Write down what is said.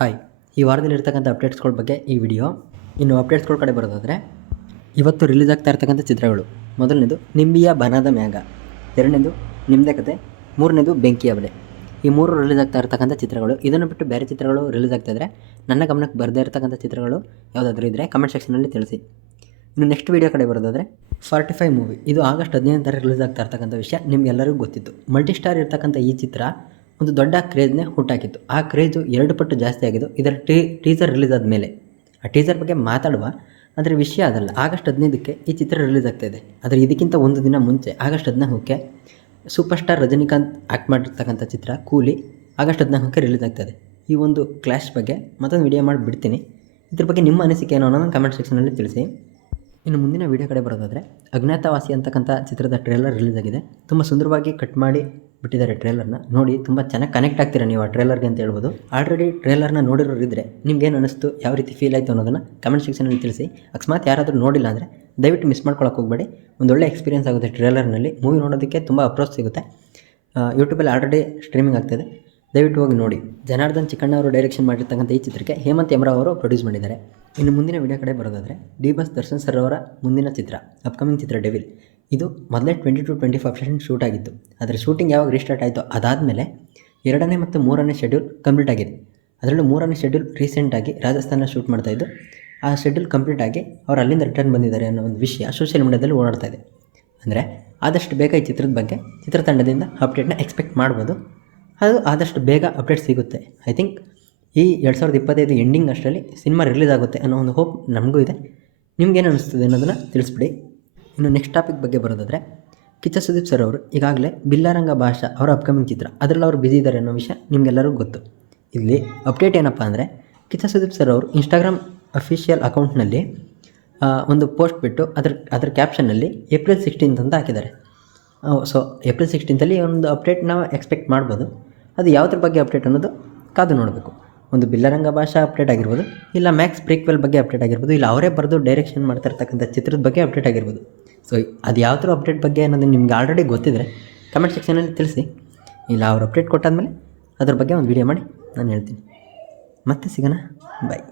Hi, ಈ ವಾರದಲ್ಲಿರ್ತಕ್ಕಂಥ ಅಪ್ಡೇಟ್ಸ್ಗಳ ಬಗ್ಗೆ ಈ ವಿಡಿಯೋ. ಇನ್ನು ಅಪ್ಡೇಟ್ಸ್ಗಳ ಕಡೆ ಬರೋದಾದರೆ, ಇವತ್ತು ರಿಲೀಸ್ ಆಗ್ತಾ ಇರ್ತಕ್ಕಂಥ ಚಿತ್ರಗಳು: ಮೊದಲನೇದು ನಿಂಬಿಯ ಬನದ ಮ್ಯಾಗ, ಎರಡನೇದು ನಿಮ್ಮದೇ ಕತೆ, ಮೂರನೇದು ಬೆಂಕಿಯ ಬಲೆ. ಈ ಮೂರು ರಿಲೀಸ್ ಆಗ್ತಾ ಇರ್ತಕ್ಕಂಥ ಚಿತ್ರಗಳು. ಇದನ್ನು ಬಿಟ್ಟು ಬೇರೆ ಚಿತ್ರಗಳು ರಿಲೀಸ್ ಆಗ್ತಾಯಿದ್ರೆ ನನ್ನ ಗಮನಕ್ಕೆ ಬರದೇ ಇರತಕ್ಕಂಥ ಚಿತ್ರಗಳು ಯಾವುದಾದ್ರೂ ಇದ್ದರೆ ಕಮೆಂಟ್ ಸೆಕ್ಷನಲ್ಲಿ ತಿಳಿಸಿ. ಇನ್ನು ನೆಕ್ಸ್ಟ್ ವೀಡಿಯೋ ಕಡೆ ಬರೋದಾದರೆ, 45 ಮೂವಿ ಇದು ಆಗಸ್ಟ್ 15 ತಾರೀಕು ರಿಲೀಸ್ ಆಗ್ತಾ ಇರ್ತಕ್ಕಂಥ ವಿಷಯ ನಿಮಗೆಲ್ಲರಿಗೂ ಗೊತ್ತಿತ್ತು. ಮಲ್ಟಿಸ್ಟಾರ್ ಇರ್ತಕ್ಕಂಥ ಈ ಚಿತ್ರ ಒಂದು ದೊಡ್ಡ ಕ್ರೇಜ್ನೇ ಹುಟ್ಟಾಕಿತ್ತು. ಆ ಕ್ರೇಜು 2 ಪಟ್ಟು ಜಾಸ್ತಿ ಆಗಿದ್ದು ಇದರ ಟೀಸರ್ ರಿಲೀಸ್ ಆದಮೇಲೆ. ಆ ಟೀಸರ್ ಬಗ್ಗೆ ಮಾತಾಡುವ, ಆದರೆ ವಿಷಯ ಅದಲ್ಲ. ಆಗಸ್ಟ್ 15ಕ್ಕೆ ಈ ಚಿತ್ರ ರಿಲೀಸ್ ಆಗ್ತಾಯಿದೆ. ಆದರೆ ಇದಕ್ಕಿಂತ ಒಂದು ದಿನ ಮುಂಚೆ ಆಗಸ್ಟ್ 14ಕ್ಕೆ ಸೂಪರ್ ಸ್ಟಾರ್ ರಜನಿಕಾಂತ್ ಆ್ಯಕ್ಟ್ ಮಾಡಿರ್ತಕ್ಕಂಥ ಚಿತ್ರ ಕೂಲಿ ಆಗಸ್ಟ್ 14ಕ್ಕೆ ರಿಲೀಸ್ ಆಗ್ತಾಯಿದೆ. ಈ ಒಂದು ಕ್ಲಾಶ್ ಬಗ್ಗೆ ಮತ್ತೊಂದು ವಿಡಿಯೋ ಮಾಡಿ ಬಿಡ್ತೀನಿ. ಇದ್ರ ಬಗ್ಗೆ ನಿಮ್ಮ ಅನಿಸಿಕೆ ಏನೋ ಅನ್ನೋದನ್ನು ಕಮೆಂಟ್ ಸೆಕ್ಷನಲ್ಲಿ ತಿಳಿಸಿ. ಇನ್ನು ಮುಂದಿನ ವೀಡಿಯೋ ಕಡೆ ಬರೋದಾದರೆ, ಅಜ್ಞಾತವಾಸಿ ಅಂತಕ್ಕಂಥ ಚಿತ್ರದ ಟ್ರೇಲರ್ ರಿಲೀಸ್ ಆಗಿದೆ. ತುಂಬ ಸುಂದರವಾಗಿ ಕಟ್ ಮಾಡಿ ಬಿಟ್ಟಿದ್ದಾರೆ ಟ್ರೇಲರ್ನ. ನೋಡಿ, ತುಂಬ ಚೆನ್ನಾಗಿ ಕನೆಕ್ಟ್ ಆಗ್ತೀರಾ ನೀವು ಆ ಟ್ರೇಲರ್ಗೆ ಅಂತ ಹೇಳ್ಬೋದು. ಆಲ್ರೆಡಿ ಟ್ರೇಲರ್ನ ನೋಡಿರೋರಿದ್ದರೆ ನಿಮ್ಗೇನು ಅನ್ನಿಸ್ತು, ಯಾವ ರೀತಿ ಫೀಲ್ ಆಯಿತು ಅನ್ನೋದನ್ನು ಕಮೆಂಟ್ ಸೆಕ್ಷನಲ್ಲಿ ತಿಳಿಸಿ. ಅಕಸ್ಮಾತ್ ಯಾರಾದರೂ ನೋಡಿಲ್ಲ ಅಂದರೆ ದಯವಿಟ್ಟು ಮಿಸ್ ಮಾಡ್ಕೊಳಕ್ಕೆ ಹೋಗಬೇಡಿ. ಒಂದೊಳ್ಳೆ ಎಕ್ಸ್ಪೀರಿಯನ್ಸ್ ಆಗುತ್ತೆ ಟ್ರೇಲರ್ನಲ್ಲಿ. ಮೂವಿ ನೋಡೋದಕ್ಕೆ ತುಂಬ ಅಪ್ರೋಚ್ ಸಿಗುತ್ತೆ. ಯೂಟ್ಯೂಬಲ್ಲಿ ಆಲ್ರೆಡಿ ಸ್ಟ್ರೀಮಿಂಗ್ ಆಗ್ತಾಯಿದೆ, ದಯವಿಟ್ಟು ಹೋಗಿ ನೋಡಿ. ಜನಾರ್ದನ್ ಚಿಕ್ಕಣ್ಣ ಅವರು ಡೈರೆಕ್ಷನ್ ಮಾಡಿರ್ತಕ್ಕಂಥ ಈ ಚಿತ್ರಕ್ಕೆ ಹೇಮಂತ್ ಯಮ್ರಾವ್ ಅವರು ಪ್ರೊಡ್ಯೂಸ್ ಮಾಡಿದ್ದಾರೆ. ಇನ್ನು ಮುಂದಿನ ವಿಡಿಯೋ ಕಡೆ ಬರೋದಾದರೆ, ಡಿ ಬಾಸ್ ದರ್ಶನ್ ಸರ್ ಅವರ ಮುಂದಿನ ಚಿತ್ರ, ಅಪ್ಕಮಿಂಗ್ ಚಿತ್ರ ಡೆವಿಲ್. ಇದು ಮೊದಲೇ 20-25% ಶೂಟ್ ಆಗಿತ್ತು. ಆದರೆ ಶೂಟಿಂಗ್ ಯಾವಾಗ ರೀಸ್ಟಾರ್ಟ್ ಆಯಿತು ಅದಾದಮೇಲೆ 2ನೇ ಮತ್ತು 3ನೇ ಶೆಡ್ಯೂಲ್ ಕಂಪ್ಲೀಟ್ ಆಗಿದೆ. ಅದರಲ್ಲೂ 3ನೇ ಶೆಡ್ಯೂಲ್ ರೀಸೆಂಟಾಗಿ ರಾಜಸ್ಥಾನ ಶೂಟ್ ಮಾಡ್ತಾಯಿದ್ದು. ಆ ಶೆಡ್ಯೂಲ್ ಕಂಪ್ಲೀಟ್ ಆಗಿ ಅವ್ರು ಅಲ್ಲಿಂದ ರಿಟರ್ನ್ ಬಂದಿದ್ದಾರೆ ಅನ್ನೋ ಒಂದು ವಿಷಯ ಸೋಷಿಯಲ್ ಮೀಡಿಯಾದಲ್ಲಿ ಓಡಾಡ್ತಾ ಇದೆ. ಅಂದರೆ ಆದಷ್ಟು ಬೇಗ ಈ ಚಿತ್ರದ ಬಗ್ಗೆ ಚಿತ್ರತಂಡದಿಂದ ಅಪ್ಡೇಟ್ನ ಎಕ್ಸ್ಪೆಕ್ಟ್ ಮಾಡ್ಬೋದು. ಅದು ಆದಷ್ಟು ಬೇಗ ಅಪ್ಡೇಟ್ ಸಿಗುತ್ತೆ. ಐ ಥಿಂಕ್ ಈ 2025 ಎಂಡಿಂಗ್ ಅಷ್ಟರಲ್ಲಿ ಸಿನಿಮಾ ರಿಲೀಸ್ ಆಗುತ್ತೆ ಅನ್ನೋ ಒಂದು ಹೋಪ್ ನಮಗೂ ಇದೆ. ನಿಮ್ಗೇನು ಅನ್ನಿಸ್ತದೆ ಅನ್ನೋದನ್ನು ತಿಳಿಸ್ಬಿಡಿ. ಇನ್ನು ನೆಕ್ಸ್ಟ್ ಟಾಪಿಕ್ ಬಗ್ಗೆ ಬರೋದಾದರೆ, ಕಿಚ್ಚ ಸುದೀಪ್ ಸರ್ ಅವರು ಈಗಾಗಲೇ ಬಿಲ್ಲಾರಂಗ ಭಾಷಾ ಅವರ ಅಪ್ಕಮಿಂಗ್ ಚಿತ್ರ, ಅದರಲ್ಲಿ ಅವರು ಬ್ಯುಸಿ ಇದ್ದಾರೆ ಅನ್ನೋ ವಿಷಯ ನಿಮಗೆಲ್ಲರಿಗೂ ಗೊತ್ತು. ಇಲ್ಲಿ ಅಪ್ಡೇಟ್ ಏನಪ್ಪ ಅಂದರೆ, ಕಿಚ್ಚ ಸುದೀಪ್ ಸರ್ ಅವರು ಇನ್ಸ್ಟಾಗ್ರಾಮ್ ಅಫಿಷಿಯಲ್ ಅಕೌಂಟ್ನಲ್ಲಿ ಒಂದು ಪೋಸ್ಟ್ ಬಿಟ್ಟು ಅದರ ಕ್ಯಾಪ್ಷನ್ನಲ್ಲಿ ಏಪ್ರಿಲ್ 16 ಅಂತ ಹಾಕಿದ್ದಾರೆ. ಸೊ ಏಪ್ರಿಲ್ 16 ಒಂದು ಅಪ್ಡೇಟ್ ನಾವು ಎಕ್ಸ್ಪೆಕ್ಟ್ ಮಾಡ್ಬೋದು. ಅದು ಯಾವುದ್ರ ಬಗ್ಗೆ ಅಪ್ಡೇಟ್ ಅನ್ನೋದು ಕಾದು ನೋಡಬೇಕು. ಒಂದು ಬಿಲ್ಲರಂಗ ಭಾಷಾ ಅಪ್ಡೇಟ್ ಆಗಿರ್ಬೋದು, ಇಲ್ಲ ಮ್ಯಾಕ್ಸ್ ಪ್ರೀಕ್ವೆಲ್ ಬಗ್ಗೆ ಅಪ್ಡೇಟ್ ಆಗಿರ್ಬೋದು, ಇಲ್ಲ ಅವರೇ ಬರೆದು ಡೈರೆಕ್ಷನ್ ಮಾಡ್ತಾ ಇರ್ತಕ್ಕಂಥ ಚಿತ್ರದ ಬಗ್ಗೆ ಅಪ್ಡೇಟ್ ಆಗಿರ್ಬೋದು. ಸೊ ಅದು ಯಾವ ಥರ ಅಪ್ಡೇಟ್ ಬಗ್ಗೆ ಅನ್ನೋದು ನಿಮ್ಗೆ ಆಲ್ರೆಡಿ ಗೊತ್ತಿದ್ದರೆ ಕಮೆಂಟ್ ಸೆಕ್ಷನಲ್ಲಿ ತಿಳಿಸಿ. ಇಲ್ಲ ಅವ್ರು ಅಪ್ಡೇಟ್ ಕೊಟ್ಟಾದಮೇಲೆ ಅದ್ರ ಬಗ್ಗೆ ಒಂದು ವೀಡಿಯೋ ಮಾಡಿ ನಾನು ಹೇಳ್ತೀನಿ. ಮತ್ತೆ ಸಿಗೋಣ, ಬಾಯ್.